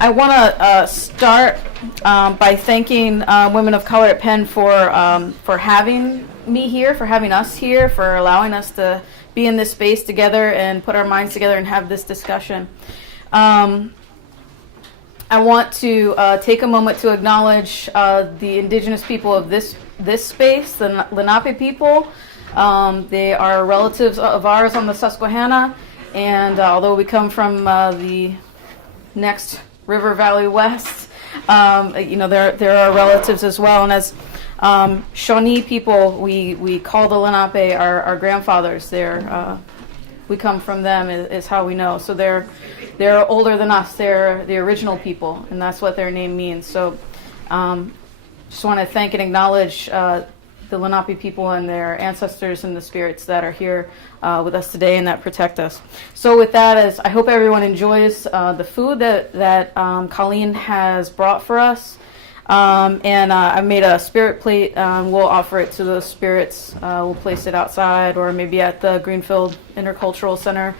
I want to start by thanking women of color at Penn for having me here, for having us here, for allowing us to be in this space together and put our minds together and have this discussion. I want to take a moment to acknowledge the indigenous people of this space, the Lenape people. They are relatives of ours on the Susquehanna, and although we come from the next River Valley West, there are relatives as well. And as Shawnee people, we call the Lenape our grandfathers. We come from them is how we know. So they're older than us. They're the original people, and that's what their name means. So just want to thank and acknowledge the Lenape people and their ancestors and the spirits that are here with us today and that protect us. So with that, I hope everyone enjoys the food that Colleen has brought for us. And I made a spirit plate. We'll offer it to those spirits. We'll place it outside or maybe at the Greenfield Intercultural Center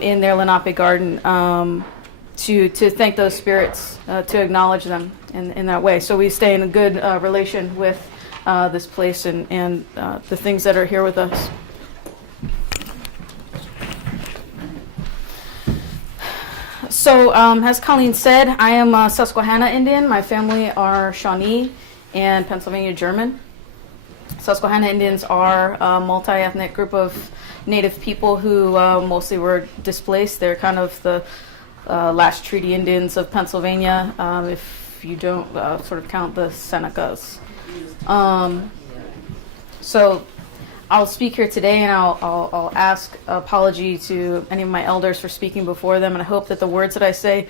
in their Lenape garden to thank those spirits, to acknowledge them in that way. So we stay in a good relation with this place and the things that are here with us. So as Colleen said, I am a Susquehanna Indian. My family are Shawnee and Pennsylvania German. Susquehanna Indians are a multi-ethnic group of Native people who mostly were displaced. They're kind of the last treaty Indians of Pennsylvania, if you don't sort of count the Senecas. So I'll speak here today, and I'll ask apology to any of my elders for speaking before them, and I hope that the words that I say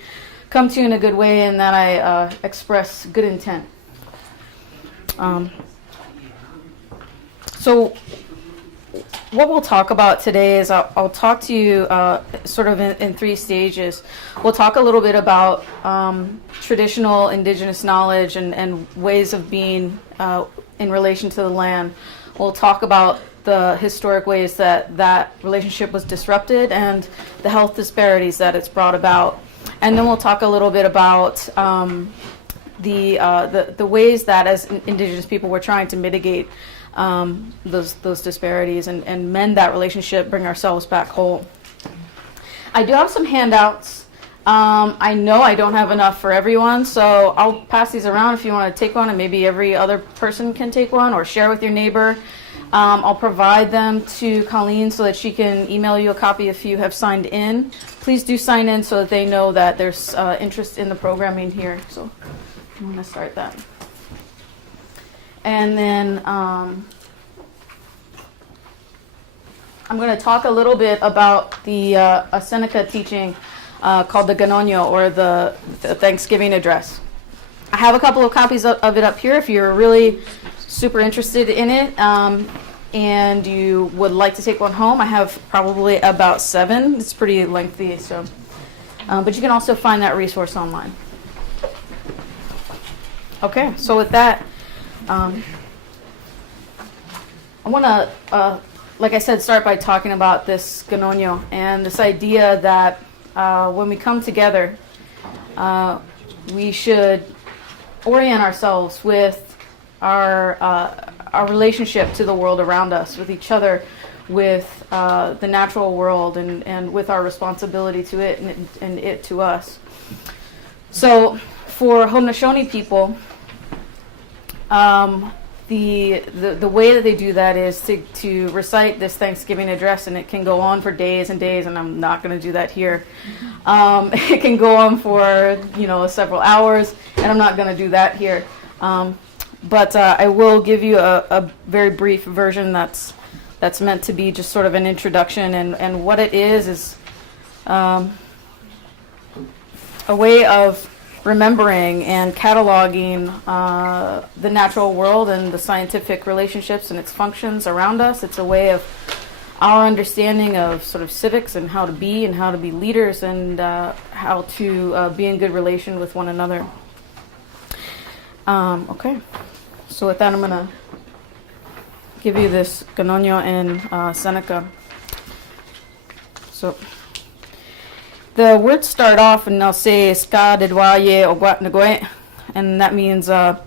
come to you in a good way and that I express good intent. So what we'll talk about today is I'll talk to you sort of in three stages. We'll talk a little bit about traditional indigenous knowledge and ways of being in relation to the land. We'll talk about the historic ways that relationship was disrupted and the health disparities that it's brought about. And then we'll talk a little bit about the ways that as indigenous people we're trying to mitigate those disparities and mend that relationship, bring ourselves back whole. I do have some handouts. I know I don't have enough for everyone, so I'll pass these around if you want to take one, and maybe every other person can take one or share with your neighbor. I'll provide them to Colleen so that she can email you a copy if you have signed in. Please do sign in so that they know that there's interest in the programming here. So I'm going to start that. And then I'm going to talk a little bit about the a Seneca teaching called the Ganonyo, or the Thanksgiving address. I have a couple of copies of it up here if you're really super interested in it and you would like to take one home. I have probably about 7. It's pretty lengthy, so but you can also find that resource online. Okay, so with that, I want to, like I said, start by talking about this Ganonyo and this idea that when we come together, we should orient ourselves with our relationship to the world around us, with each other, with the natural world, and with our responsibility to it and it to us. So for Haudenosaunee people, the way that they do that is to recite this Thanksgiving address, and it can go on for days and days, and I'm not going to do that here. It can go on for several hours, and I'm not going to do that here. But I will give you a very brief version that's meant to be just sort of an introduction, and what it is a way of remembering and cataloging the natural world and the scientific relationships and its functions around us. It's a way of our understanding of sort of civics and how to be leaders and how to be in good relation with one another. Okay, so with that, I'm going to give you this Ganonyo in Seneca. So The words start off and they'll say ska dedwaye ogwatnagoe, and that means we'll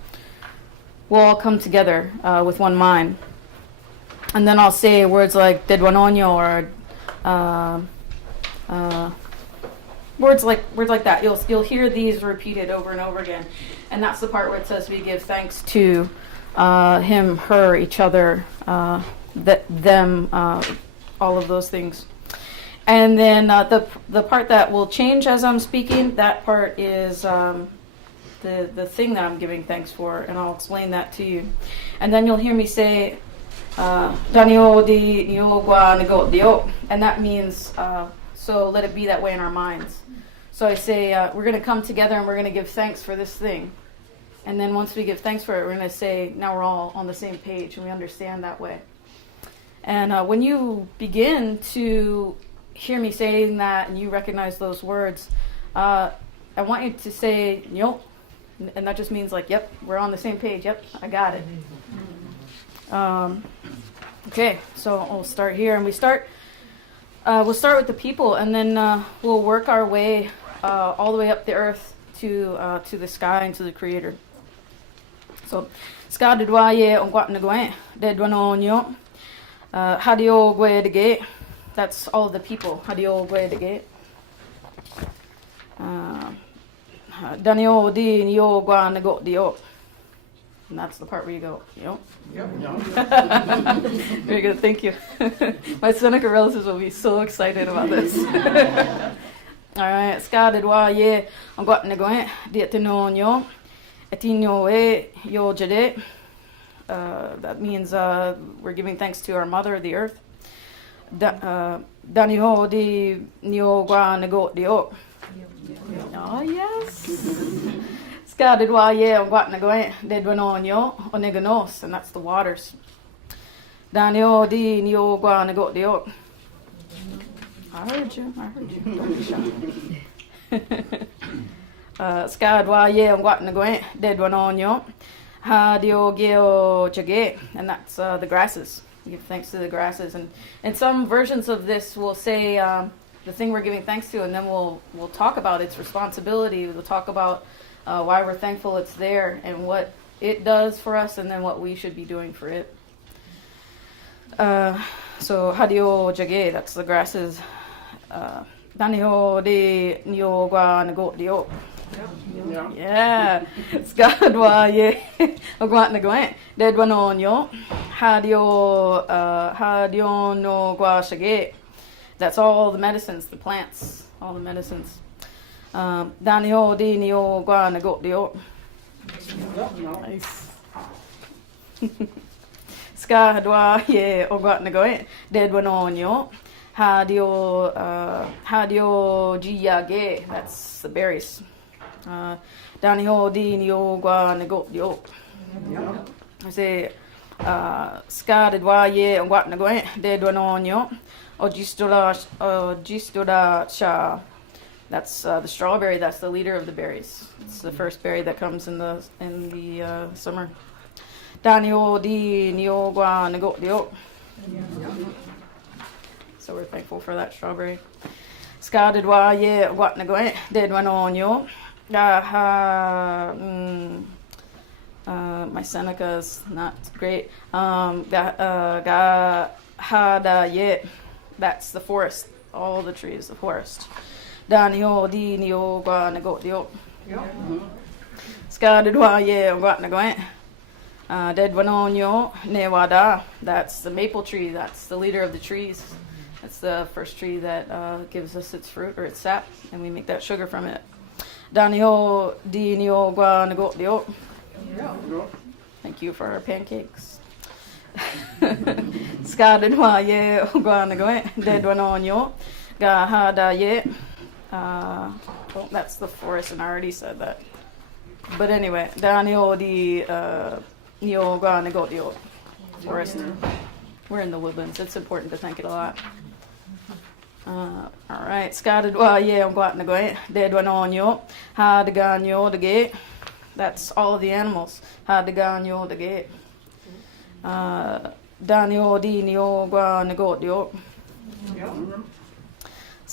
all come together with one mind. And then I'll say words like dedwanonyo or words like that. You'll hear these repeated over and over again, and that's the part where it says we give thanks to him, her, each other, them, all of those things. And then the part that will change as I'm speaking, that part is the thing that I'm giving thanks for, and I'll explain that to you. And then you'll hear me say, Danio di niogwa nego dio, and that means, so let it be that way in our minds. So I say, we're going to come together and we're going to give thanks for this thing. And then once we give thanks for it, we're going to say, now we're all on the same page and we understand that way. And when you begin to hear me saying that and you recognize those words, I want you to say, yo, and that just means like, yep, we're on the same page. Yep, I got it. Okay, so we'll start here, and we'll start with the people, and then we'll work our way all the way up the earth to the sky and to the Creator. So, ska dedwaye ongwatnagoe dedwanonyo hadio gwe dege. That's all of the people. Hadio gwe dege. Danio di nio gwa nago dio. And that's the part where you go, yo. Yep. Very good, thank you. My Seneca relatives will be so excited about this. All right, ska dedwaye ongwatnagoe diatinonyo etinyo e yo jade. That means we're giving thanks to our mother, the earth. Daniho di niogwa nego dio. Oh, yes. Ska dedwaye ongwatnagoe dedwanonyo oneganos, and that's the waters. Danio di niogwa nego dio. I heard you. Don't be shy. Ska dedwaye ongwatnagoe dedwanonyo hadio geo jage, and that's the grasses. We give thanks to the grasses, and some versions of this will say the thing we're giving thanks to, and then we'll talk about its responsibility. We'll talk about why we're thankful it's there and what it does for us, and then what we should be doing for it. So hadio jage, that's the grasses. Daniho de niogwa nego dio. Yeah. Ska dedwaye ongwatnagoe dedwanonyo hadio no gwa shage. That's all the medicines, the plants, all the medicines. Daniho di nio gwa nego dio. Nice. Ska dedwaye ongwatnagoe dedwanonyo hadio jiyage. That's the berries. Daniho di niogwa nego dio. I say, ska dedwaye ongwatnagoe dedwanonyo ojistora sha. That's the strawberry. That's the leader of the berries. It's the first berry that comes in the summer. Daniho di niogwa nego dio. So we're thankful for that strawberry. Ska dedwaye ongwatnagoe dedwanonyo. My Seneca's not great. Hadaye, that's the forest, all the trees, the forest. Danio di niogwa nego dio. Ska dedwaye ongwatnagoe dedwanonyo newada. That's the maple tree. That's the leader of the trees. That's the first tree that gives us its fruit or its sap, and we make that sugar from it. Daniho di niogwa nego dio. Thank you for our pancakes. Ska dedwaye ongwatnagoe dedwanonyo ga hadaye. Well, that's the forest, and I already said that. But anyway, Daniho di niogwa nego dio. Forest. We're in the woodlands. It's important to thank it a lot. All right. Ska dedwaye ongwatnagoe dedwanonyo hadaganyo dege. That's all of the animals. Hadaganyo dege. Danio di niogwa nego dio.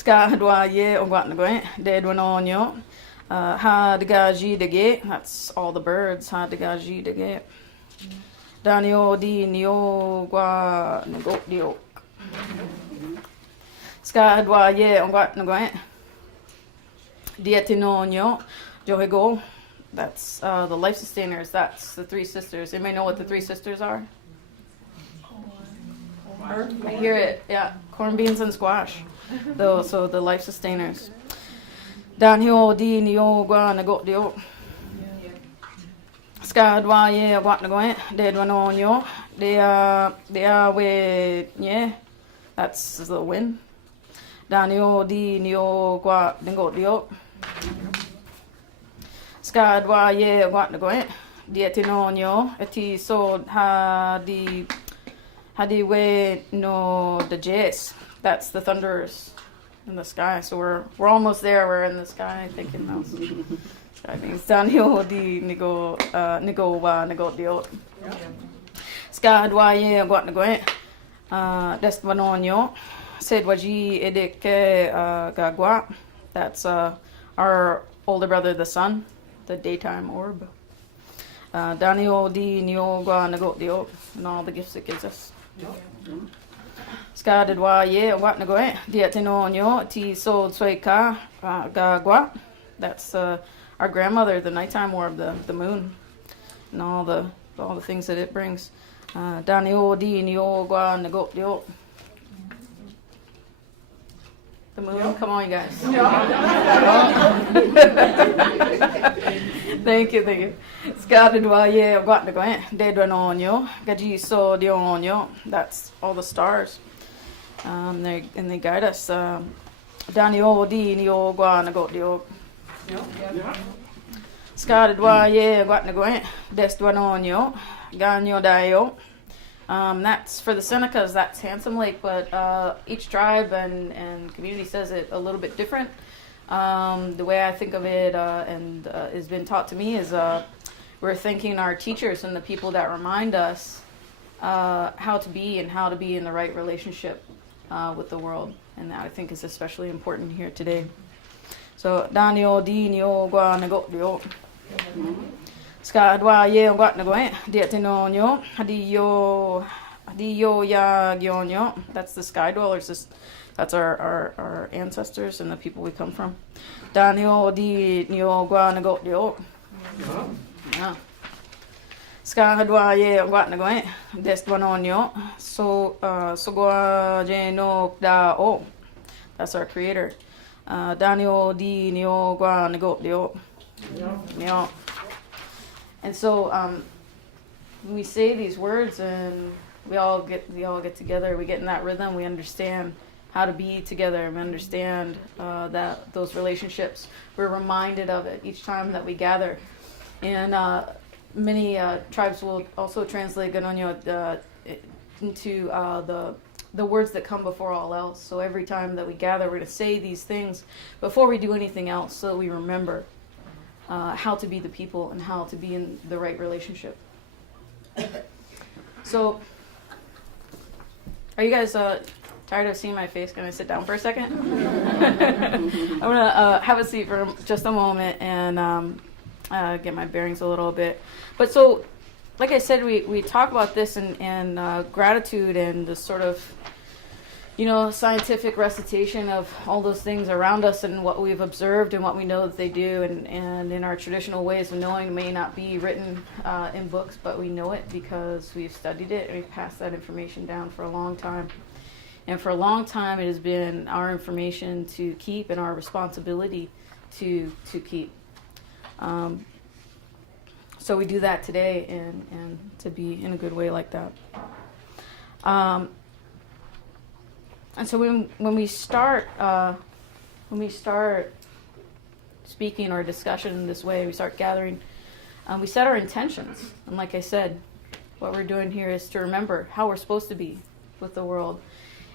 Ska dwa ye ogwat ngoe de dwanonyo. Ha degaji dege. That's all the birds. Ha degaji dege. Danio di nio gwa ngo dio. Ska dwa ye ogwat ngoe. Dietinonyo johego. That's the life sustainers. That's the three sisters. Anybody know what the three sisters are? I hear it. Yeah, corn, beans, and squash. So the life sustainers. Danio di nio gwa nagot dio. Ska dwa ye gwat nagoe de dwanonyo. They are we yeah. That's the wind. Danio di nio gwa nagot dio. Ska dwa ye gwat nagoe. Dietinonyo eti so ha di we no the jets. That's the thunderers in the sky. So we're almost there. We're in the sky thinking those sky beings. Danio di nigo wa nagot dio. Ska dwa ye gwat nagoe. Destwanonyo. Said waji edeke gagwa. That's our older brother, the sun, the daytime orb. Danio di nio gwa nagot dio, and all the gifts it gives us. Ska dwa ye gwat nagoe. Dietinonyo ti so tsueka gagwa. That's our grandmother, the nighttime orb, the moon, and all the things that it brings. Danio di nio gwa nagot dio. The moon? Yep. Come on, you guys. Thank you. Skadidwa ye gwat nagoe. Dedwanonyo. Gaji so dionyo. That's all the stars. They guide us. Danio di nio gwa nagot dio. Skadidwa ye gwat nagoe. Destwanonyo. Ganyo dayo. That's for the Senecas, that's Handsome Lake, but each tribe and community says it a little bit different. The way I think of it and has been taught to me is we're thanking our teachers and the people that remind us how to be in the right relationship with the world. And that I think is especially important here today. So, Danio di nio gwa nagot dio. Ska dwa ye gwat nagoe. Dietinonyo. Hadiyo ya gyonyo. That's the sky dwellers. That's our ancestors and the people we come from. Danio di nio gwa nagot dio. Yeah. Ska dwa ye gwat nagoe. Destwanonyo. So gwa jeno da o. That's our creator. Danio di nio gwa nagot dio. Yeah. And so when we say these words and we all get together, we get in that rhythm, we understand how to be together, we understand that those relationships, we're reminded of it each time that we gather. And many tribes will also translate Ganonyo into the words that come before all else. So every time that we gather, we're going to say these things before we do anything else so that we remember how to be the people and how to be in the right relationship. So, are you guys tired of seeing my face? Can I sit down for a second? I'm going to have a seat for just a moment and get my bearings a little bit. But so, like I said, we talk about this and gratitude and the sort of scientific recitation of all those things around us and what we've observed and what we know that they do, and in our traditional ways of knowing may not be written in books, but we know it because we've studied it and we've passed that information down for a long time. And for a long time, it has been our information to keep and our responsibility to keep. So we do that today and to be in a good way like that. And so when we start speaking or discussion in this way, we start gathering, we set our intentions. And like I said, what we're doing here is to remember how we're supposed to be with the world.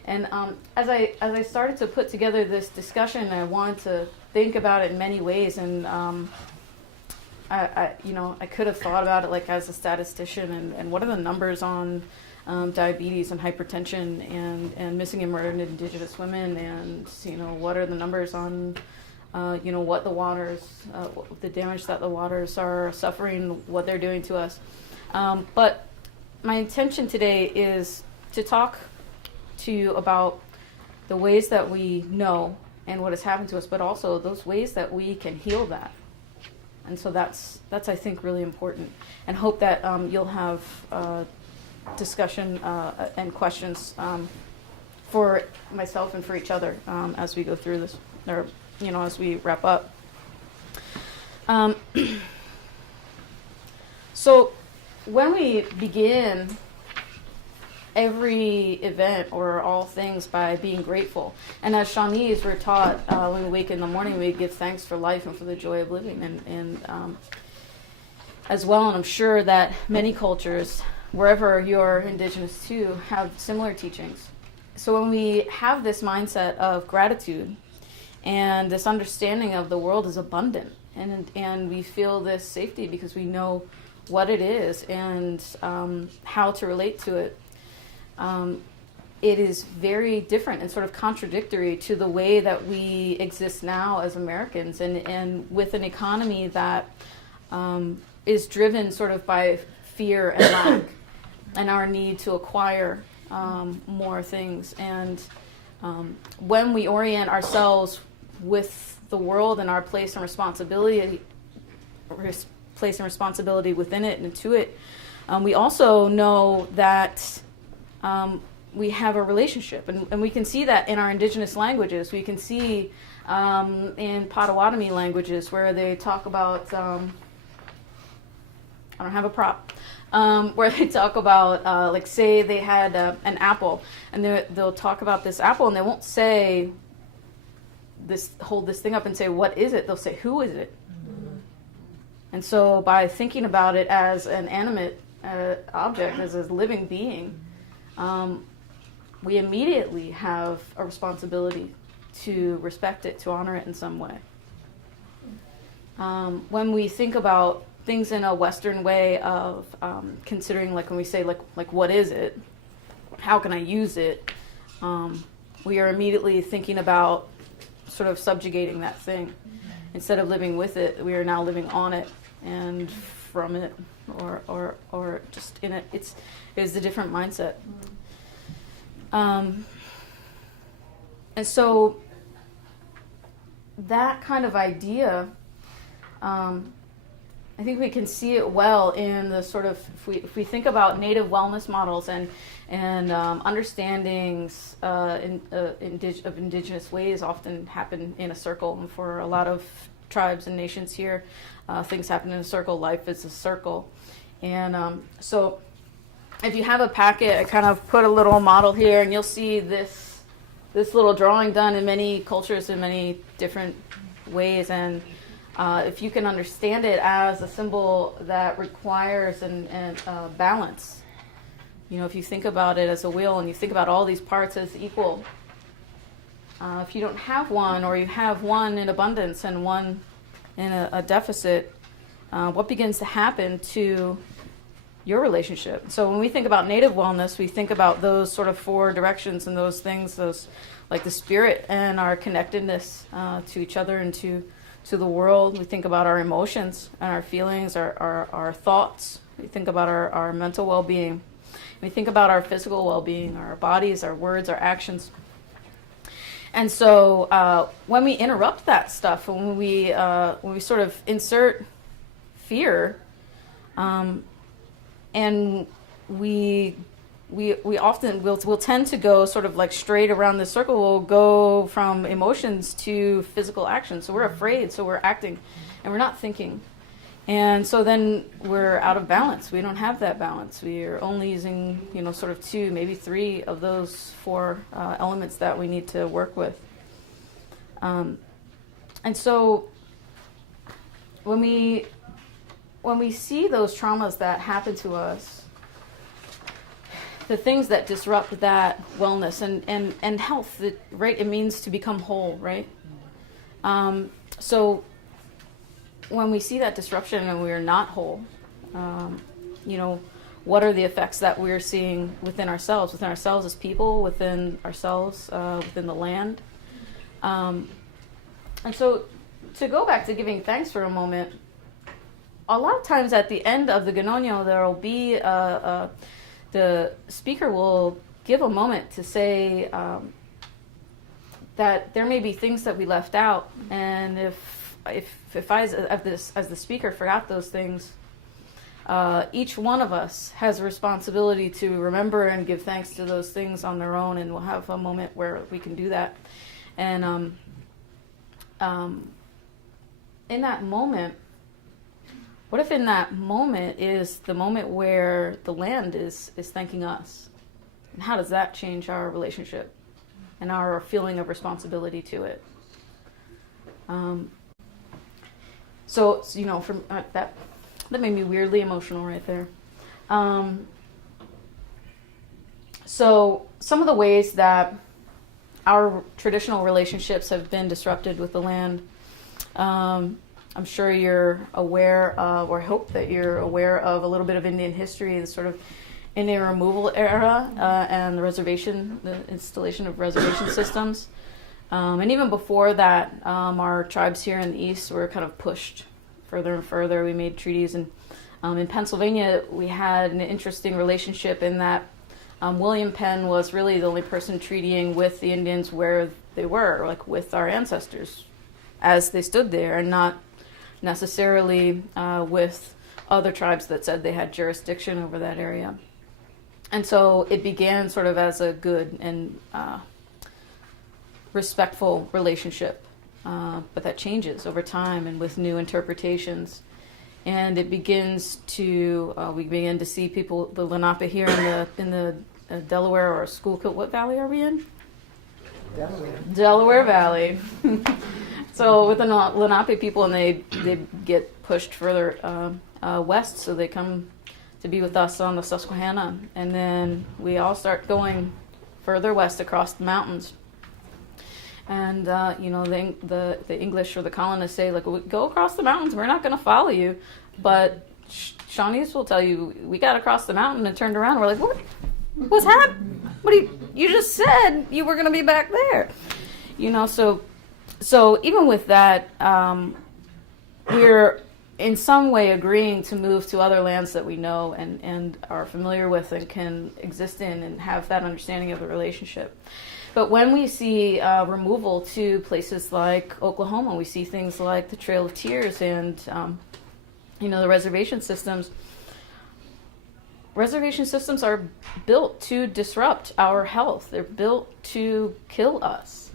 And as I started to put together this discussion, I wanted to think about it in many ways. And I could have thought about it like as a statistician and what are the numbers on diabetes and hypertension and missing and murdered Indigenous women, and what are the numbers on what the waters, the damage that the waters are suffering, what they're doing to us. But my intention today is to talk to you about the ways that we know and what has happened to us, but also those ways that we can heal that. And so that's I think really important, and hope that you'll have discussion and questions for myself and for each other as we go through this, or as we wrap up. So when we begin every event or all things by being grateful, and as Shawnees we're taught when we wake in the morning, we give thanks for life and for the joy of living, and as well, and I'm sure that many cultures, wherever you're Indigenous to, have similar teachings. So when we have this mindset of gratitude and this understanding of the world is abundant, and we feel this safety because we know what it is and how to relate to it, it is very different and sort of contradictory to the way that we exist now as Americans, and with an economy that is driven sort of by fear and lack and our need to acquire more things. And when we orient ourselves with the world and our place and responsibility within it and to it, we also know that we have a relationship, and we can see that in our Indigenous languages. We can see in Potawatomi languages where they talk about, I don't have a prop, where they talk about, like say they had an apple, and they'll talk about this apple, and they won't say hold this thing up and say, what is it? They'll say, who is it? Mm-hmm. And so by thinking about it as an animate object, as a living being, we immediately have a responsibility to respect it, to honor it in some way. When we think about things in a Western way of considering, like when we say, like what is it? How can I use it? We are immediately thinking about sort of subjugating that thing. Instead of living with it, we are now living on it and from it, or just in it. It's a different mindset. And so that kind of idea, I think we can see it well in the sort of, if we think about native wellness models and understandings of Indigenous ways often happen in a circle. And for a lot of tribes and nations here, things happen in a circle. Life is a circle. And so if you have a packet, I kind of put a little model here, and you'll see this little drawing done in many cultures in many different ways. And if you can understand it as a symbol that requires and balance, if you think about it as a wheel and you think about all these parts as equal, if you don't have one, or you have one in abundance and one in a deficit, what begins to happen to your relationship? So when we think about native wellness, we think about those sort of four directions and those things, those like the spirit and our connectedness to each other and to the world. We think about our emotions and our feelings, our thoughts. We think about our mental well-being. We think about our physical well-being, our bodies, our words, our actions. And so when we interrupt that stuff, when we sort of insert fear, and we often will tend to go sort of like straight around the circle. We'll go from emotions to physical action. So we're afraid, so we're acting, and we're not thinking. And so then we're out of balance. We don't have that balance. We are only using, sort of two, maybe three of those four elements that we need to work with. And so when we see those traumas that happen to us, the things that disrupt that wellness and health, right? It means to become whole, right? So when we see that disruption and we are not whole, what are the effects that we're seeing within ourselves as people, within ourselves, within the land. And so to go back to giving thanks for a moment, a lot of times at the end of the Ganonyo, there will be the speaker will give a moment to say that there may be things that we left out, and if I as the speaker forgot those things, each one of us has a responsibility to remember and give thanks to those things on their own, and we'll have a moment where we can do that. And in that moment, what if in that moment is the moment where the land is thanking us? And how does that change our relationship and our feeling of responsibility to it? So from that made me weirdly emotional right there. So some of the ways that our traditional relationships have been disrupted with the land, I'm sure you're aware of, or I hope that you're aware of, a little bit of Indian history, the sort of Indian removal era, and the installation of reservation systems. And even before that, our tribes here in the East were kind of pushed further and further. We made treaties, and in Pennsylvania, we had an interesting relationship in that William Penn was really the only person treatying with the Indians where they were, like with our ancestors, as they stood there, and not necessarily with other tribes that said they had jurisdiction over that area. And so it began sort of as a good and respectful relationship, but that changes over time and with new interpretations. And it begins to, we begin to see people, the Lenape here in the Delaware or Schuylkill, what valley are we in? Delaware Valley. So with the Lenape people, and they get pushed further west, so they come to be with us on the Susquehanna, and then we all start going further west across the mountains. And the English or the colonists say, like, well, go across the mountains, we're not going to follow you. But Shawnees will tell you, we got across the mountain and turned around. We're like, what? What's happening? What you just said you were going to be back there? So even with that, we're in some way agreeing to move to other lands that we know and are familiar with and can exist in and have that understanding of the relationship. But when we see removal to places like Oklahoma, we see things like the Trail of Tears and the reservation systems. Reservation systems are built to disrupt our health. They're built to kill us.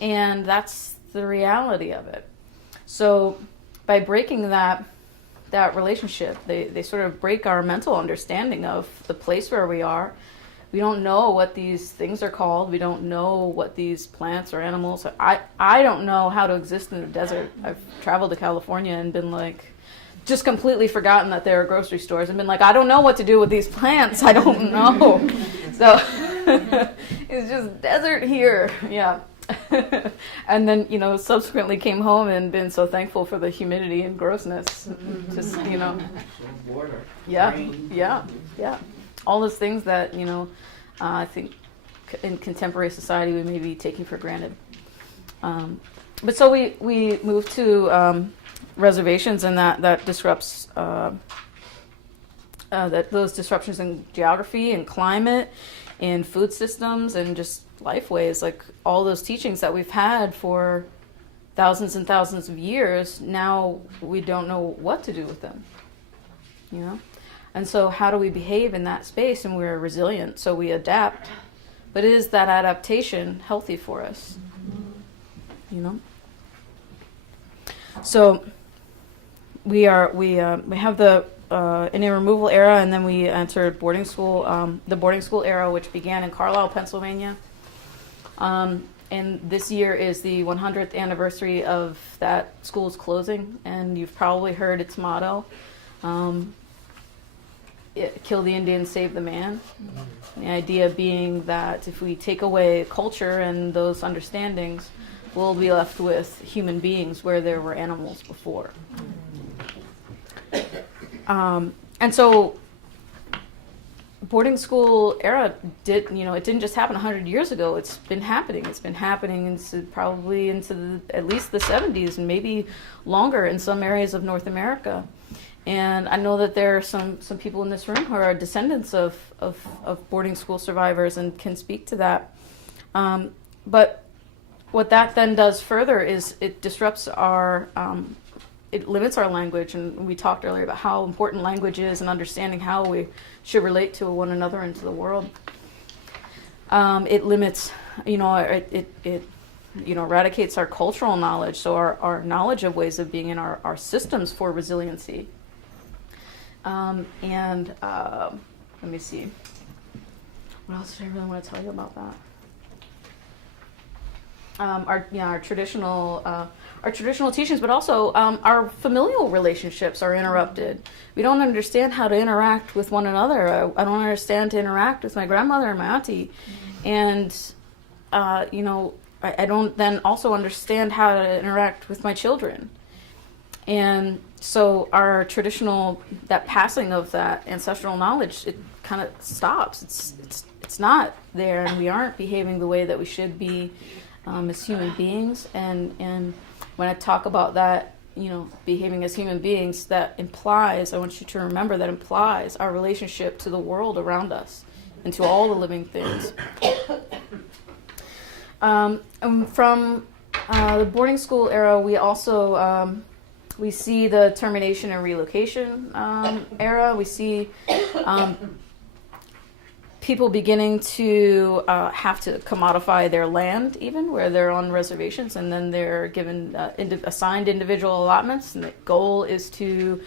And that's the reality of it. So by breaking that relationship, they sort of break our mental understanding of the place where we are. We don't know what these things are called. We don't know what these plants or animals are. I don't know how to exist in the desert. I've traveled to California and been like, just completely forgotten that there are grocery stores and been like, I don't know what to do with these plants. I don't know. So it's just desert here. Yeah. And then, subsequently came home and been so thankful for the humidity and grossness. Just, Yeah. All those things that, I think in contemporary society we may be taking for granted. But so we moved to reservations, and that disrupts those disruptions in geography and climate and food systems and just life ways, like all those teachings that we've had for thousands and thousands of years, now we don't know what to do with them, And so how do we behave in that space? And we're resilient, so we adapt. But is that adaptation healthy for us? So we have the Indian removal era, and then we entered boarding school, the boarding school era, which began in Carlisle, Pennsylvania. And this year is the 100th anniversary of that school's closing, and you've probably heard its motto, kill the Indian, save the man. The idea being that if we take away culture and those understandings, we'll be left with human beings where there were animals before. And so boarding school era it didn't just happen 100 years ago. It's been happening. It's been happening probably into at least the 70s and maybe longer in some areas of North America. And I know that there are some people in this room who are descendants of boarding school survivors and can speak to that. But what that then does further is it disrupts it limits our language, and we talked earlier about how important language is and understanding how we should relate to one another and to the world. It limits, it eradicates our cultural knowledge, so our knowledge of ways of being in our systems for resiliency. Let me see. What else did I really want to tell you about that? Our traditional teachings, but also our familial relationships are interrupted. We don't understand how to interact with one another. I don't understand to interact with my grandmother and my auntie, and I don't then also understand how to interact with my children. And so our that passing of that ancestral knowledge, it kind of stops. It's not there, and we aren't behaving the way that we should be as human beings. And when I talk about that, behaving as human beings, that implies, I want you to remember, that implies our relationship to the world around us and to all the living things. From the boarding school era, we also we see the termination and relocation era. We see people beginning to have to commodify their land, even where they're on reservations, and then they're given assigned individual allotments, and the goal is to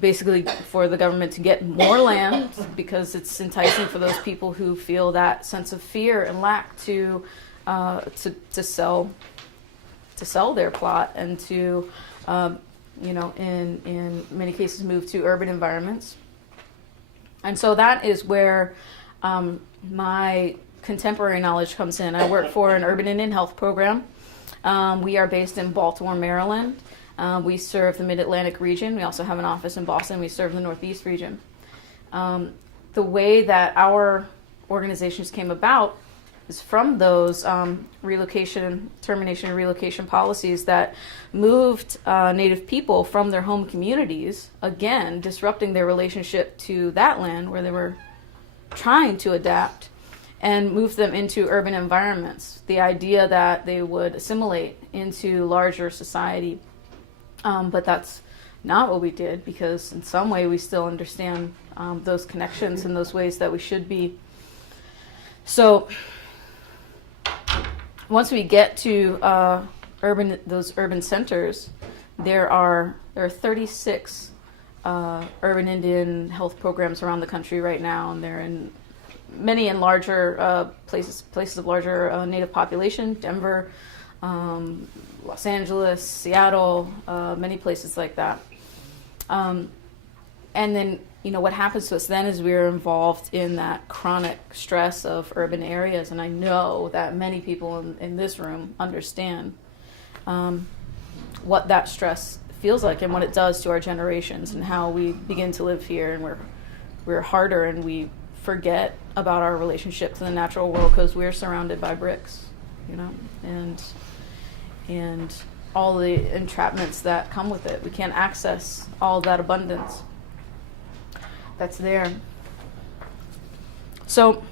basically for the government to get more land because it's enticing for those people who feel that sense of fear and lack to sell their plot and to in many cases move to urban environments. And so that is where my contemporary knowledge comes in. I work for an urban Indian health program. We are based in Baltimore, Maryland. We serve the Mid-Atlantic region. We also have an office in Boston. We serve the Northeast region. The way that our organizations came about is from those termination and relocation policies that moved Native people from their home communities, again, disrupting their relationship to that land where they were trying to adapt, and moved them into urban environments. The idea that they would assimilate into larger society. But that's not what we did, because in some way we still understand those connections in those ways that we should be. So once we get to those urban centers, there are 36 urban Indian health programs around the country right now, and they're many in larger places of larger Native population, Denver, Los Angeles, Seattle, many places like that. And then, what happens to us then is we're involved in that chronic stress of urban areas. And I know that many people in this room understand what that stress feels like and what it does to our generations and how we begin to live here, and we're harder, and we forget about our relationship to the natural world because we're surrounded by bricks, and all the entrapments that come with it. We can't access all that abundance that's there. So,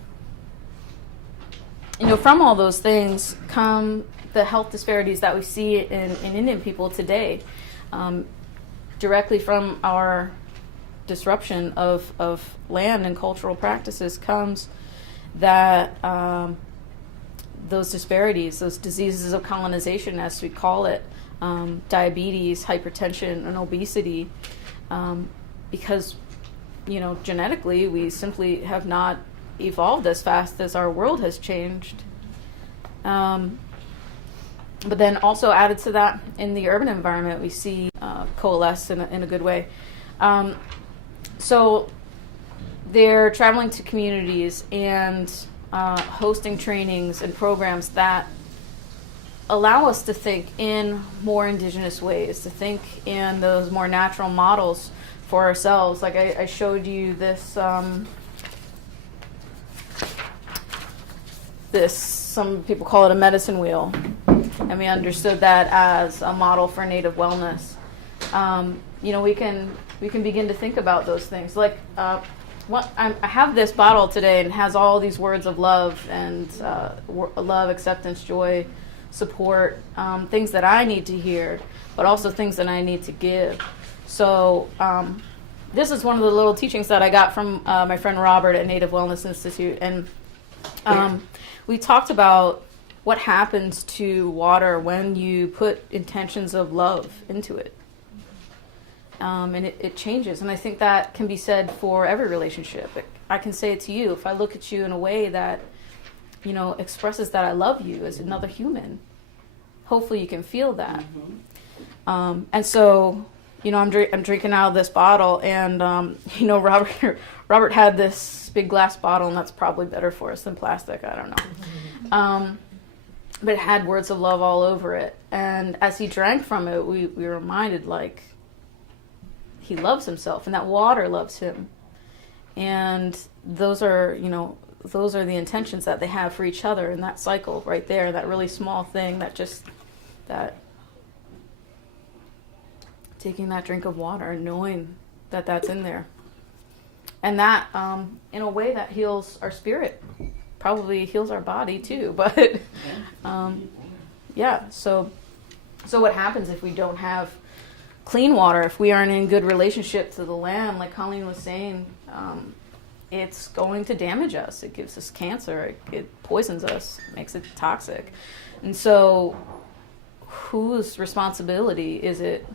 from all those things come the health disparities that we see in Indian people today, directly from our disruption of land and cultural practices comes that those disparities, those diseases of colonization, as we call it, diabetes, hypertension, and obesity, because, genetically we simply have not evolved as fast as our world has changed. But then also added to that, in the urban environment, we see coalesce in a good way. So they're traveling to communities and hosting trainings and programs that allow us to think in more indigenous ways, to think in those more natural models for ourselves. Like I showed you this this, some people call it a medicine wheel, and we understood that as a model for Native wellness. We can begin to think about those things. Like, I have this bottle today, and it has all these words of love and love, acceptance, joy, support, things that I need to hear, but also things that I need to give. So this is one of the little teachings that I got from my friend Robert at Native Wellness Institute, and we talked about what happens to water when you put intentions of love into it. And it changes. And I think that can be said for every relationship. I can say it to you. If I look at you in a way that, expresses that I love you as another human, hopefully you can feel that. And so, I'm drinking out of this bottle, and, Robert had this big glass bottle, and that's probably better for us than plastic. I don't know. But it had words of love all over it. And as he drank from it, we were reminded, like, he loves himself, and that water loves him. And those are the intentions that they have for each other in that cycle right there, that really small thing that taking that drink of water and knowing that that's in there. And that, in a way, that heals our spirit, probably heals our body too. But, so what happens if we don't have clean water, if we aren't in good relationship to the land, like Colleen was saying, it's going to damage us. It gives us cancer. It poisons us, makes it toxic. And so whose responsibility is it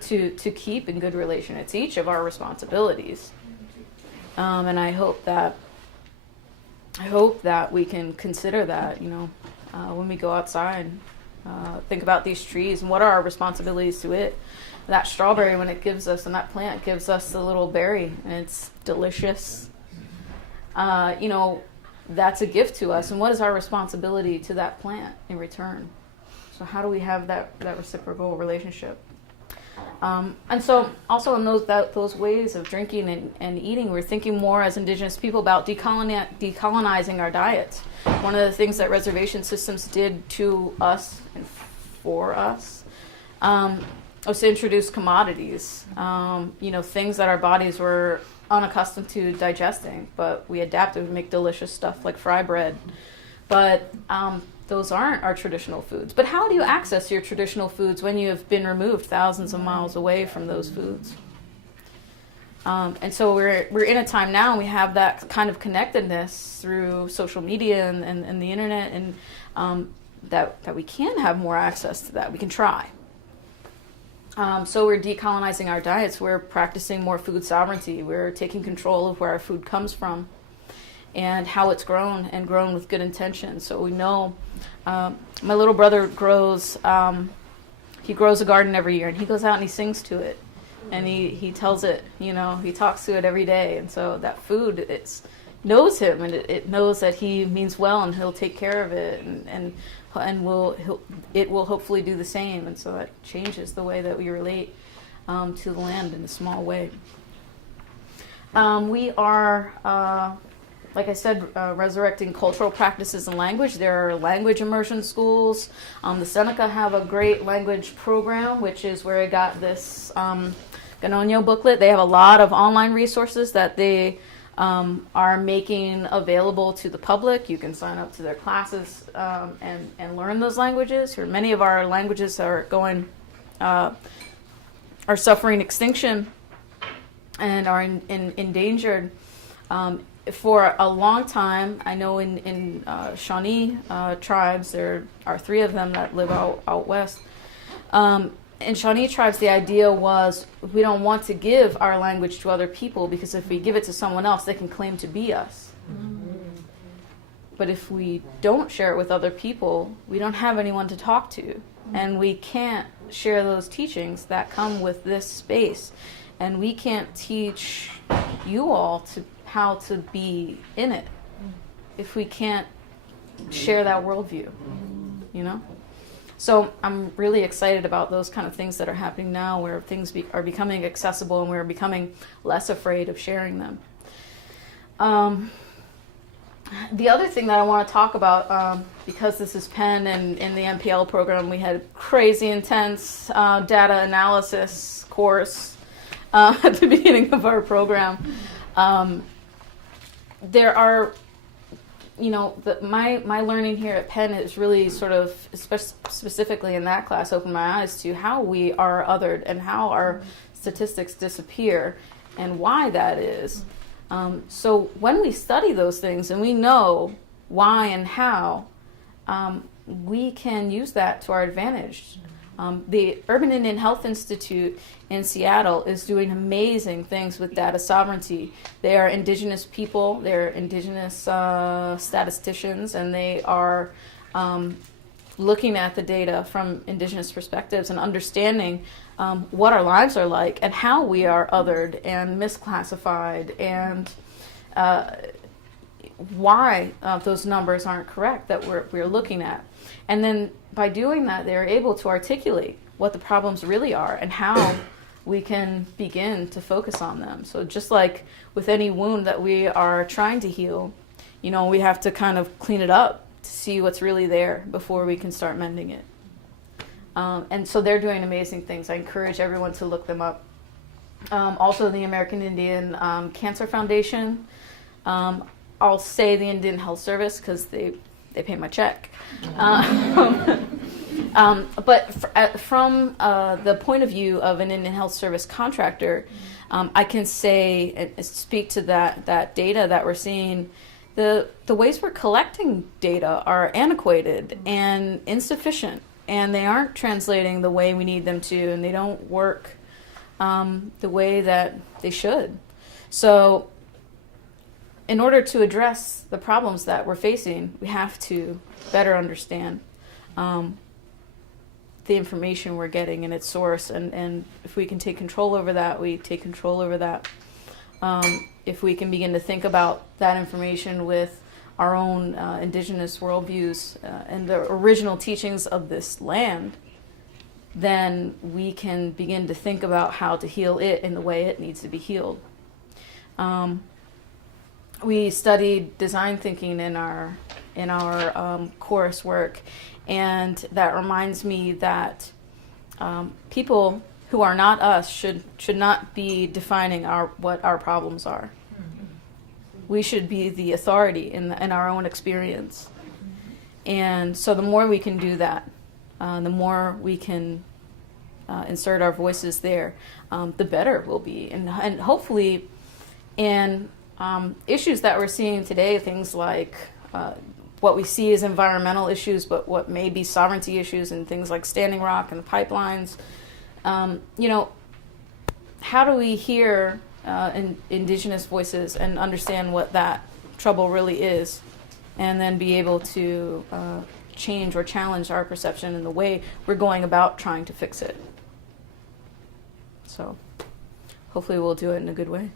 to keep in good relation? It's each of our responsibilities. And I hope that we can consider that, when we go outside. Think about these trees and what are our responsibilities to it. That strawberry, when it gives us, and that plant gives us the little berry, and it's delicious. That's a gift to us. And what is our responsibility to that plant in return? So how do we have that reciprocal relationship? And so also in those ways of drinking and eating, we're thinking more as Indigenous people about decolonizing our diets. One of the things that reservation systems did to us and for us was to introduce commodities, things that our bodies were unaccustomed to digesting, but we adapted to make delicious stuff like fry bread. But those aren't our traditional foods. But how do you access your traditional foods when you have been removed thousands of miles away from those foods? And so we're in a time now, and we have that kind of connectedness through social media and the internet, and that we can have more access to that. We can try. So we're decolonizing our diets. We're practicing more food sovereignty. We're taking control of where our food comes from and how it's grown, and grown with good intention. So we know, my little brother grows a garden every year, and he goes out and he sings to it, and he tells it, he talks to it every day. And so that food, knows him, and it knows that he means well, and he'll take care of it, and it will hopefully do the same. And so that changes the way that we relate to the land in a small way. We are, like I said, resurrecting cultural practices and language. There are language immersion schools. The Seneca have a great language program, which is where I got this Ganonyo booklet. They have a lot of online resources that they are making available to the public. You can sign up to their classes and learn those languages. Or many of our languages are suffering extinction and are endangered. For a long time, I know in Shawnee tribes, there are 3 of them that live out west. In Shawnee tribes, the idea was we don't want to give our language to other people, because if we give it to someone else, they can claim to be us. Mm-hmm. But if we don't share it with other people, we don't have anyone to talk to. Mm-hmm. And we can't share those teachings that come with this space. And we can't teach you all how to be in it if we can't share that worldview, So I'm really excited about those kind of things that are happening now, where things are becoming accessible, and we're becoming less afraid of sharing them. The other thing that I want to talk about, because this is Penn and in the NPL program, we had crazy intense data analysis course at the beginning of our program. There are, my learning here at Penn is really sort of, specifically in that class, opened my eyes to how we are othered and how our statistics disappear and why that is. So when we study those things and we know why and how, we can use that to our advantage. The Urban Indian Health Institute in Seattle is doing amazing things with data sovereignty. They are indigenous people, they're indigenous statisticians, and they are looking at the data from indigenous perspectives and understanding what our lives are like and how we are othered and misclassified and why those numbers aren't correct that we're looking at. And then by doing that, they're able to articulate what the problems really are and how we can begin to focus on them. So just like with any wound that we are trying to heal, we have to kind of clean it up to see what's really there before we can start mending it. And so they're doing amazing things. I encourage everyone to look them up. Also, the American Indian Cancer Foundation. I'll say the Indian Health Service because they pay my check. But from the point of view of an Indian Health Service contractor, I can say and speak to that data that we're seeing. The ways we're collecting data are antiquated and insufficient, and they aren't translating the way we need them to, and they don't work the way that they should. So in order to address the problems that we're facing, we have to better understand the information we're getting and its source. And if we can take control over that, we take control over that. If we can begin to think about that information with our own indigenous worldviews and the original teachings of this land, then we can begin to think about how to heal it in the way it needs to be healed. We studied design thinking in our coursework, and that reminds me that people who are not us should not be defining what our problems are. We should be the authority in our own experience. And so the more we can do that, the more we can insert our voices there, the better we'll be. And hopefully in issues that we're seeing today, things like what we see as environmental issues, but what may be sovereignty issues and things like Standing Rock and the pipelines, how do we hear indigenous voices and understand what that trouble really is, and then be able to change or challenge our perception in the way we're going about trying to fix it. So hopefully we'll do it in a good way.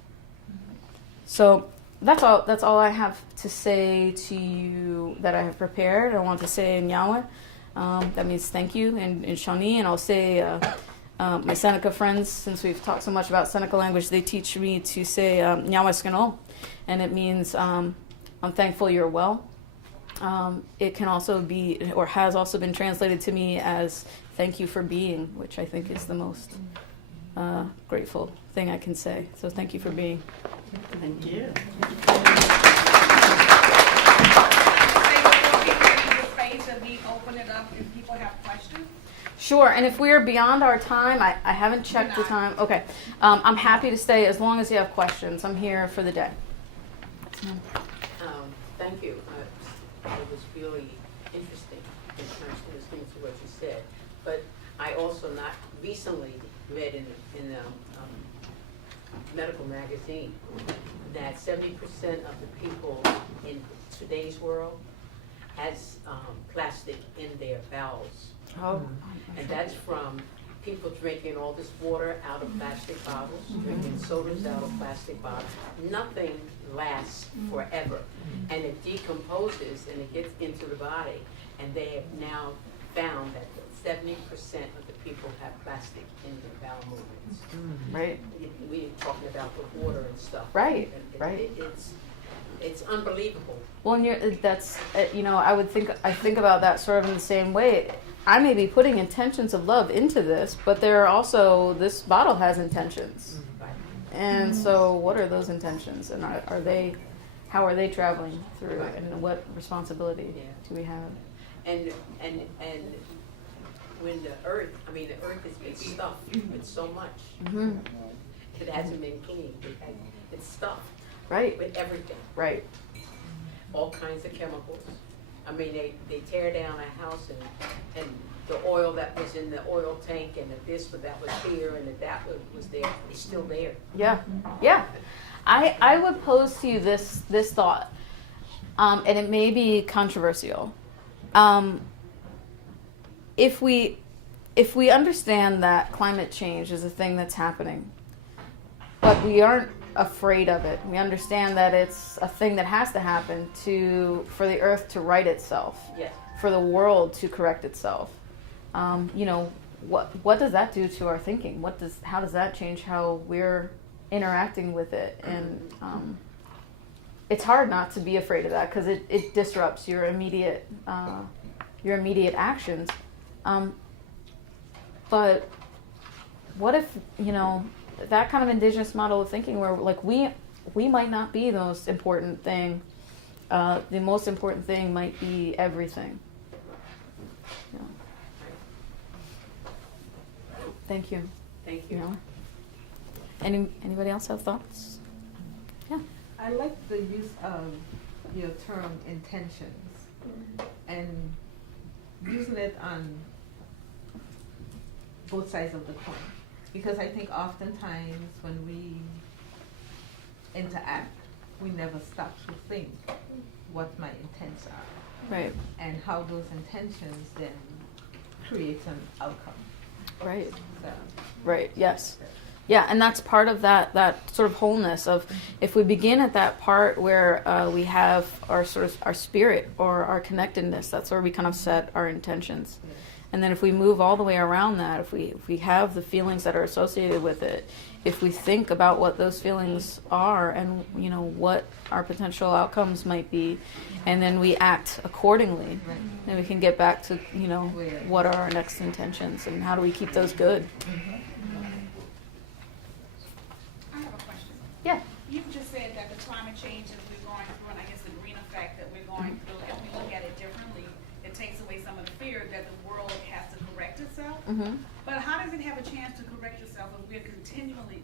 So that's all I have to say to you that I have prepared. I want to say in Nyawa, that means thank you in Shawnee, and I'll say my Seneca friends, since we've talked so much about Seneca language, they teach me to say Nyawa Skano, and it means I'm thankful you're well. It can also be, or has also been translated to me as thank you for being, which I think is the most grateful thing I can say. So thank you for being. Thank you. We open it up if people have questions. Sure, and if we are beyond our time, I haven't checked the time. Okay, I'm happy to stay as long as you have questions. I'm here for the day. Thank you. It was really interesting in terms of listening to what you said. But I also not recently read in medical magazine that 70% of the people in today's world has plastic in their bowels. Oh. And that's from people drinking all this water out of plastic bottles, drinking sodas out of plastic bottles. Nothing lasts forever. And it decomposes and it gets into the body. And they have now found that 70% of the people have plastic in their bowel movements. Right. We're talking about the water and stuff. Right, And right. It's it's unbelievable. Well, and that's I think about that sort of in the same way. I may be putting intentions of love into this, but there are also, this bottle has intentions, Right. and so what are those intentions, and how are they traveling through, Right. and what responsibility do we have? And when the earth has been stuffed with so much. Mm-hmm. It hasn't been cleaned. It's stuffed Right. with everything. Right. All kinds of chemicals. I mean, they tear down a house and the oil that was in the oil tank and the this or that was here and that was there, it's still there. Yeah. Yeah. I would pose to you this thought, and it may be controversial. If we understand that climate change is a thing that's happening, but we aren't afraid of it, we understand that it's a thing that has to happen for the earth to right itself, Yes. for the world to correct itself. What does that do to our thinking? How does that change how we're interacting with it? And it's hard not to be afraid of that, because it disrupts your immediate actions. But what if, that kind of indigenous model of thinking where like we might not be the most important thing, the most important thing might be everything. Yeah. Thank you. Thank you. Anybody else have thoughts? Yeah. I like the use of your term intentions and using it on both sides of the coin. Because I think oftentimes when we interact, we never stop to think what my intents are. Right. And how those intentions then create an outcome. Right. So, Right. Yes. Yeah, and that's part of that sort of wholeness of, if we begin at that part where we have our spirit or our connectedness, that's where we kind of set our intentions. yeah. And then if we move all the way around that, if we have the feelings that are associated with it, if we think about what those feelings are and what our potential outcomes might be, and then we act accordingly, Right. then we can get back to Where? what are our next intentions and how do we keep those good. I have a question. Yeah. You just said that the climate change that we're going through, and I guess the green effect that we're going through, if we look at it differently, it takes away some of the fear that the world has to correct itself. Mm-hmm. But how does it have a chance to correct itself if we're continually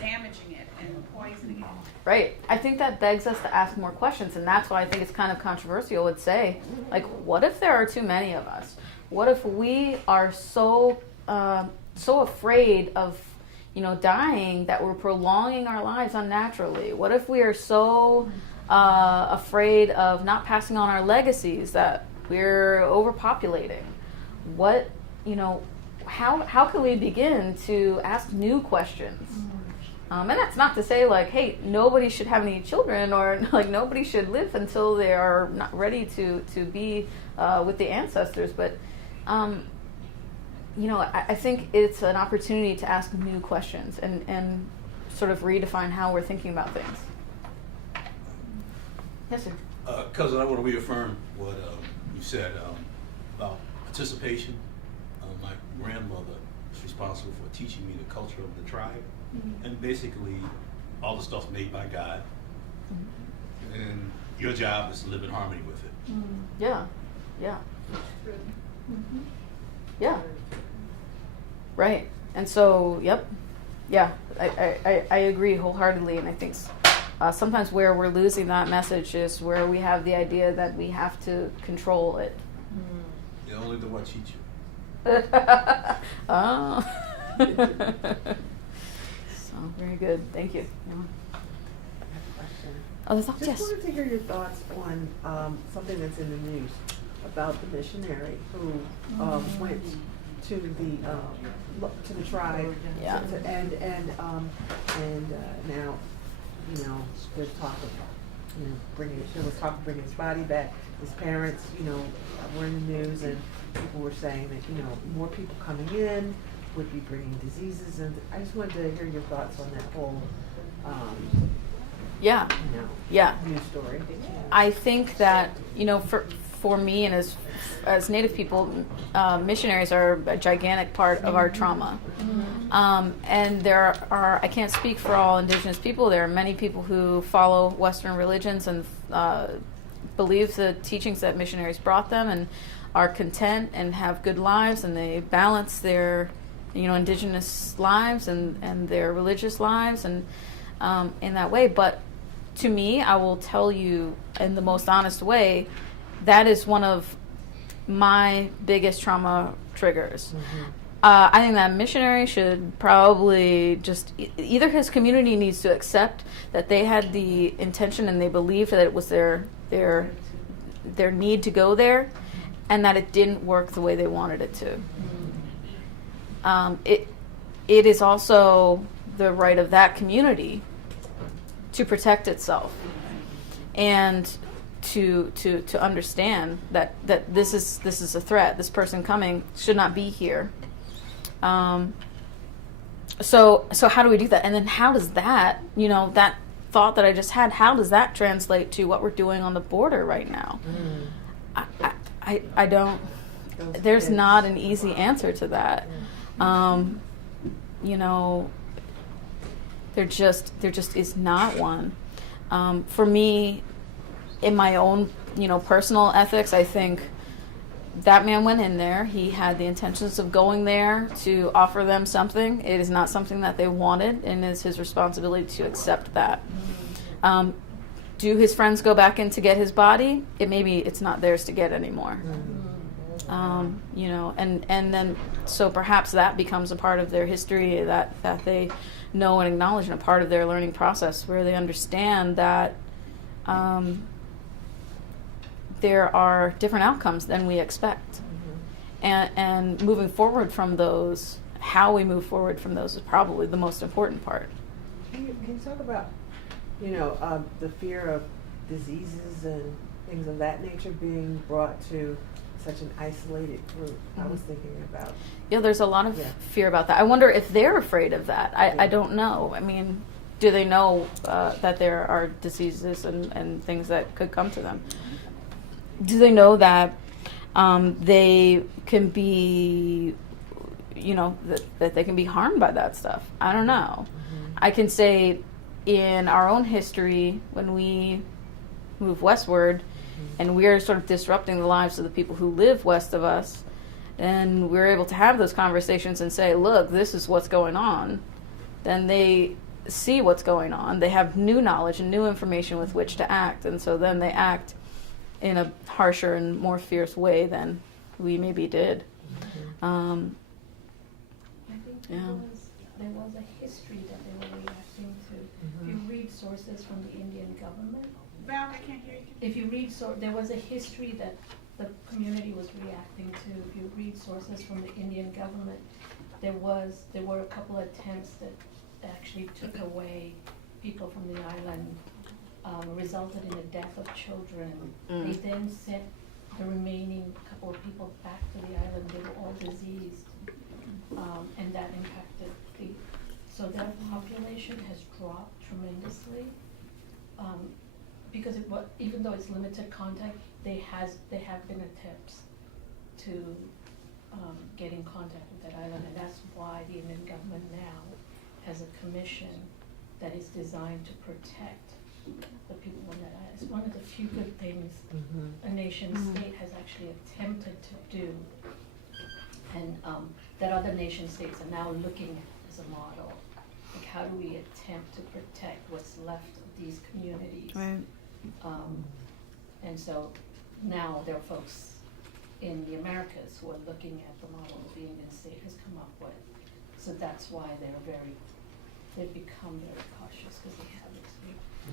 damaging it and poisoning it? Right. I think that begs us to ask more questions, and that's why I think it's kind of controversial. Would say, like, what if there are too many of us? What if we are so afraid of, dying that we're prolonging our lives unnaturally? What if we are so afraid of not passing on our legacies that we're overpopulating? What, how can we begin to ask new questions? And that's not to say like, hey, nobody should have any children, or like nobody should live until they are not ready to be with the ancestors. But, I think it's an opportunity to ask new questions and sort of redefine how we're thinking about things. Yes, sir. Cousin, I want to reaffirm what you said about participation. My grandmother was responsible for teaching me the culture of the tribe. And basically, all the stuff's made by God. Mm-hmm. And your job is to live in harmony with it. Mm-hmm. Yeah. Yeah. Mm-hmm. Yeah. Right. And so, yep. Yeah, I agree wholeheartedly. And I think sometimes where we're losing that message is where we have the idea that we have to control it. Yeah, only the one teach you. Oh. Very good. Thank you. Other thoughts? Just Yes. wanted to hear your thoughts on something that's in the news about the missionary who went to the tribe, Yeah. and now there's talk of bringing his body back. His parents were in the news, and people were saying that more people coming in would be bringing diseases, and I just wanted to hear your thoughts on that whole Yeah, you know, yeah. news story. I think that, for me and as Native people, missionaries are a gigantic part of our trauma. And there are, I can't speak for all Indigenous people, there are many people who follow Western religions and believe the teachings that missionaries brought them and are content and have good lives, and they balance their, Indigenous lives and their religious lives and in that way. But to me, I will tell you in the most honest way, that is one of my biggest trauma triggers. I think that missionary should probably just either his community needs to accept that they had the intention and they believed that it was their need to go there, and that it didn't work the way they wanted it to. It is also the right of that community to protect itself and to understand that this is a threat. This person coming should not be here. So how do we do that? And then how does that, that thought that I just had, how does that translate to what we're doing on the border right now? I don't. There's not an easy answer to that. There just is not one. For me, in my own, personal ethics, I think that man went in there. He had the intentions of going there to offer them something. It is not something that they wanted, and it is his responsibility to accept that. Do his friends go back in to get his body? It's not theirs to get anymore. And then so perhaps that becomes a part of their history that they know and acknowledge, and a part of their learning process, where they understand that there are different outcomes than we expect. And moving forward from those, how we move forward from those is probably the most important part. Can you talk about, the fear of diseases and things of that nature being brought to such an isolated group? I was thinking about. Yeah, there's a lot of fear about that. I wonder if they're afraid of that. I don't know. I mean, do they know that there are diseases and things that could come to them? Do they know that they can be, that they can be harmed by that stuff? I don't know. I can say in our own history, when we move westward, and we're sort of disrupting the lives of the people who live west of us, and we're able to have those conversations and say, look, this is what's going on, then they see what's going on. They have new knowledge and new information with which to act, and so then they act in a harsher and more fierce way than we maybe did. I think there was a history that they were reacting to. If you read sources from the Indian government, Val, I can't hear you. if you read, there was a history that the community was reacting to. If you read sources from the Indian government, there were a couple attempts that actually took away people from the island, resulted in the death of children. They then sent the remaining couple of people back to the island. They were all diseased, and that impacted so their population has dropped tremendously. Because even though it's limited contact, there have been attempts to get in contact with that island, and that's why the Indian government now has a commission that is designed to protect the people on that island. It's one of the few good things a nation state has actually attempted to do, and that other nation states are now looking at as a model. Like, how do we attempt to protect what's left of these communities? Right. And so now there are folks in the Americas who are looking at the model that the Indian state has come up with. So that's why they've become very cautious, because they have this.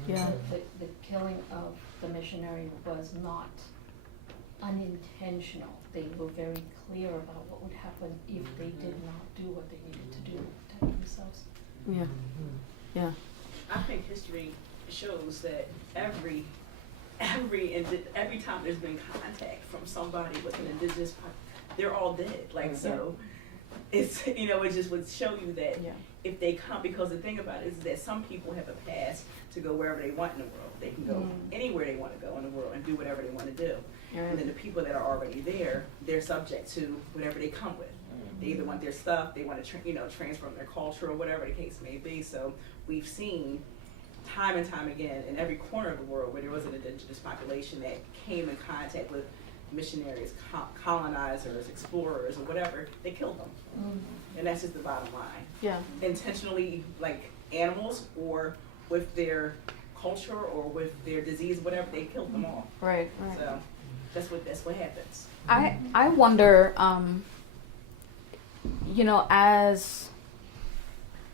Yeah. The killing of the missionary was not unintentional. They were very clear about what would happen if they did not do what they needed to do to protect themselves. Yeah. Yeah. I think history shows that every time there's been contact from somebody with an indigenous they're all dead. So it's, you know, it just would show you that Yeah. if they come, because the thing about it is that some people have a pass to go wherever they want in the world. They can go anywhere they want to go in the world and do whatever they want to do. And then the people that are already there, they're subject to whatever they come with. They either want their stuff, they want to, transform their culture or whatever the case may be. So we've seen time and time again in every corner of the world where there was an indigenous population that came in contact with missionaries, colonizers, explorers, or whatever, they killed them. And that's just the bottom line. Yeah. Intentionally, like animals, or with their culture, or with their disease, whatever, they killed them all. Right. So that's what happens. I wonder, as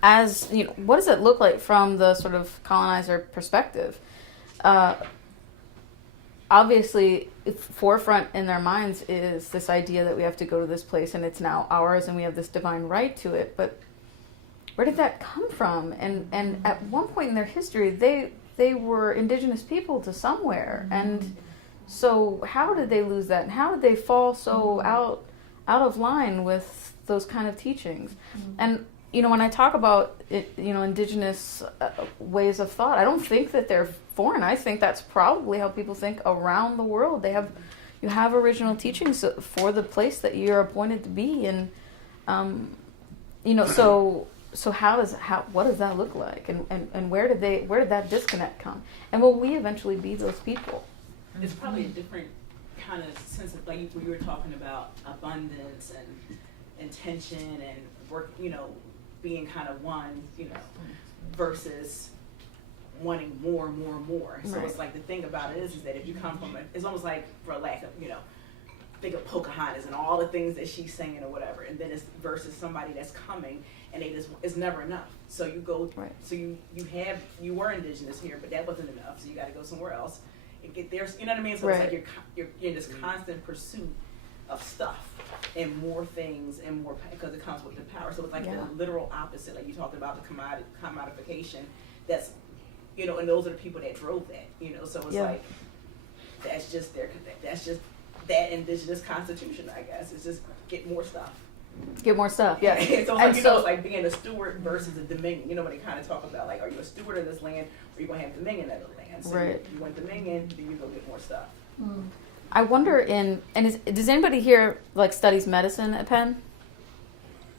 what does it look like from the sort of colonizer perspective? Obviously, forefront in their minds is this idea that we have to go to this place and it's now ours and we have this divine right to it. But where did that come from? And at one point in their history, they were indigenous people to somewhere. And so how did they lose that? And how did they fall so out of line with those kind of teachings? And when I talk about it, indigenous ways of thought, I don't think that they're foreign. I think that's probably how people think around the world. You have original teachings for the place that you're appointed to be, and so what does that look like, and where did that disconnect come, and will we eventually be those people? It's probably a different kind of sense of, like, when you were talking about abundance and intention and work, being kind of one, versus wanting more and more and more. So it's like, the thing about it is that if you come from it's almost like, for lack of, think of Pocahontas and all the things that she's singing or whatever, and then it's versus somebody that's coming and it's never enough. So you go, so you were indigenous here, but that wasn't enough, so you got to go somewhere else and get there. You know what I mean? So it's like you're in this constant pursuit of stuff and more things and more, because it comes with the power. So it's like the literal opposite. Like you talked about the commodification. That's, and those are the people that drove that. So it's like that's just that indigenous constitution, I guess. It's just get more stuff. Get more stuff, yeah. So it's like, it's like being a steward versus a dominion. When they kind of talk about, like, are you a steward of this land, or are you going to have dominion of the land? So you want dominion, then you go get more stuff. I wonder does anybody here studies medicine at Penn?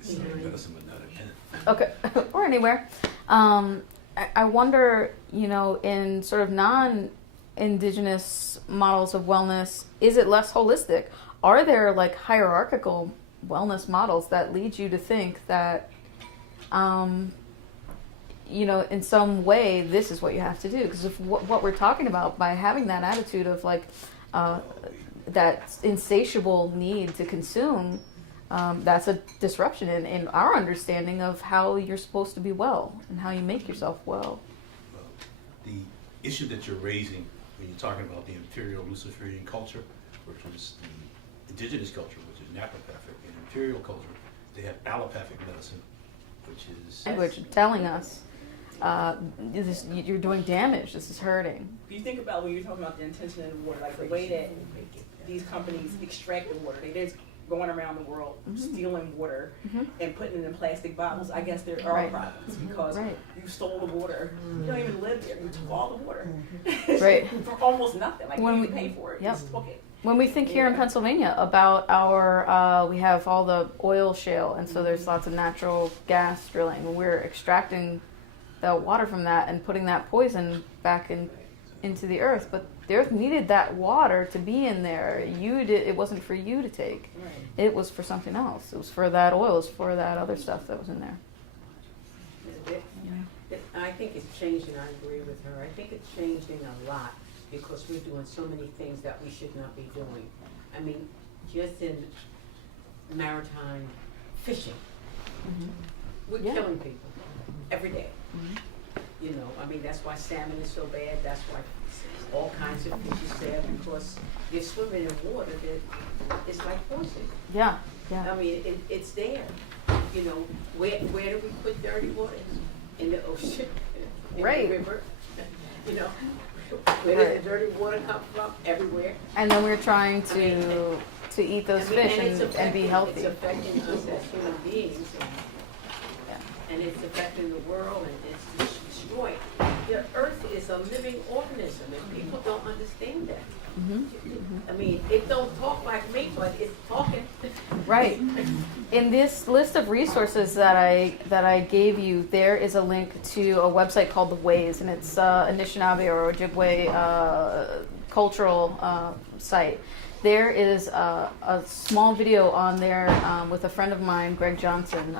Medicine, but not at Penn. Okay, or anywhere. I wonder, in sort of non-indigenous models of wellness, is it less holistic? Are there hierarchical wellness models that lead you to think that, in some way, this is what you have to do? Because if what we're talking about, by having that attitude of that insatiable need to consume, that's a disruption in our understanding of how you're supposed to be well and how you make yourself well. The issue that you're raising when you're talking about the imperial Luciferian culture, which is the indigenous culture, which is naturopathic, and imperial culture, they have allopathic medicine, which is telling us you're doing damage, this is hurting. If you think about when you're talking about the intention of the water, like the way that these companies extract the water, they're just going around the world stealing water and putting it in plastic bottles. I guess there are problems because you stole the water. You don't even live there. You took all the water for almost nothing. Like, when you pay for it, you just took it. When we think here in Pennsylvania about our, we have all the oil shale, and so there's lots of natural gas drilling. And we're extracting the water from that and putting that poison back into the earth. But the earth needed that water to be in there. It wasn't for you to take. It was for something else. It was for that oil. It was for that other stuff that was in there. I think it's changing. I agree with her. I think it's changing a lot because we're doing so many things that we should not be doing. I mean, just in maritime fishing, we're killing people every day. I mean, that's why salmon is so bad. That's why all kinds of fish is bad, because you're swimming in water that it's like poison. Yeah. I mean, it's there. Where do we put dirty water? In the ocean, in the river. Where does the dirty water come from? Everywhere. And then we're trying to to eat those I mean, fish it's and be affecting- healthy. It's affecting us as human beings, Yeah. and it's affecting the world, and it's destroying. The earth is a living organism, and people don't understand that. I mean, it don't talk like me, but it's talking. Right. In this list of resources that I gave you, there is a link to a website called The Ways, and it's Anishinaabe or Ojibwe cultural site. There is a small video on there with a friend of mine, Greg Johnson,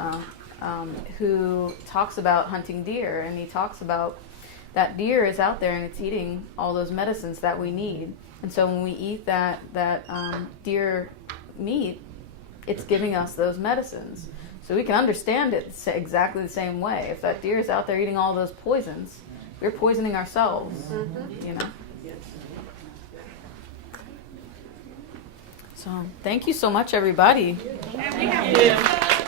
who talks about hunting deer, and he talks about that deer is out there and it's eating all those medicines that we need. And so when we eat that deer meat, it's giving us those medicines. So we can understand it exactly the same way. If that deer is out there eating all those poisons, we're poisoning ourselves, you know? So thank you so much, everybody. And we have